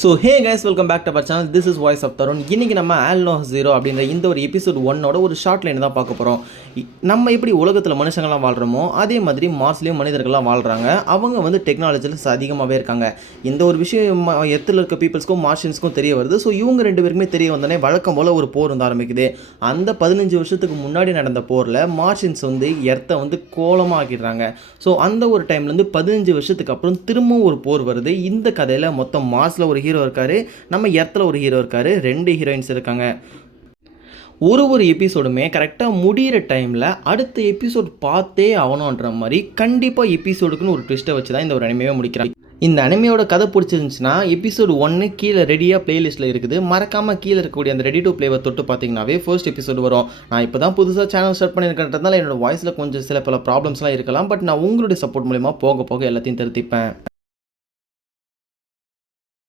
So hey guys, welcome back to our channel. This is voice of Tarun. இன்றைக்கி நம்ம ஆல்னோ zero அப்படின்ற இந்த ஒரு எபிசோட் 1ஓட ஒரு ஷார்ட் லைன் தான் பார்க்க போகிறோம். நம்ம எப்படி உலகத்தில் மனுஷங்கள்லாம் வாழ்கிறோமோ அதே மாதிரி மார்ஸ்லேயும் மனிதர்கள்லாம் வாழ்கிறாங்க. அவங்க வந்து டெக்னாலஜியில் அதிகமாகவே இருக்காங்க. இந்த ஒரு விஷயம் எர்த்தில் இருக்க பீப்புள்ஸ்க்கும் மார்ஷியன்ஸ்க்கும் தெரிய வருது. ஸோ இவங்க ரெண்டு பேருக்குமே தெரிய வந்தோடனே வழக்கம் போல் ஒரு போர் வந்து ஆரம்பிக்குது. அந்த 15 வருஷத்துக்கு முன்னாடி நடந்த போரில் மார்ஷியன்ஸ் வந்து எர்த்தை வந்து கோலமாக ஆக்கிடுறாங்க. ஸோ அந்த ஒரு டைம்லேருந்து 15 வருஷத்துக்கு அப்புறம் திரும்பவும் ஒரு போர் வருது. இந்த கதையில் மொத்தம் மார்ஸில் ஒரு ஹீரோ இருக்காரு, நம்ம எர்த்தில் ஒரு ஹீரோ இருக்காரு, 2 ஹீரோயின்ஸ் இருக்காங்க. ஒரு எபிசோடுமே கரெக்டாக முடிகிற டைமில் அடுத்த எபிசோட் பார்த்தே ஆகணுன்ற மாதிரி கண்டிப்பாக எபிசோடுக்குன்னு ஒரு ட்விஸ்ட்டை வச்சு தான் இந்த ஒரு அனிமையை முடிக்கிறாங்க. இந்த அனிமையோட கதை பிடிச்சிருந்துச்சுன்னா எபிசோடு 1 கீழே ரெடியாக பிளேலிஸ்ட்டில் இருக்குது. மறக்காமல் கீழே இருக்கக்கூடிய அந்த ரெடி டு பிளேவை தொட்டு பார்த்தீங்கன்னாவே ஃபர்ஸ்ட் எபிசோடு வரும். நான் இப்போ தான் புதுசாக சேனல் ஸ்டார்ட் பண்ணியிருக்கிறதுனால என்னோடய வாய்ஸில் கொஞ்சம் சில பல ப்ராப்ளம்ஸ்லாம் இருக்கலாம். பட் நான் உங்களுடைய சப்போர்ட் மூலிமா போக போக எல்லாத்தையும் திருத்திப்பேன்.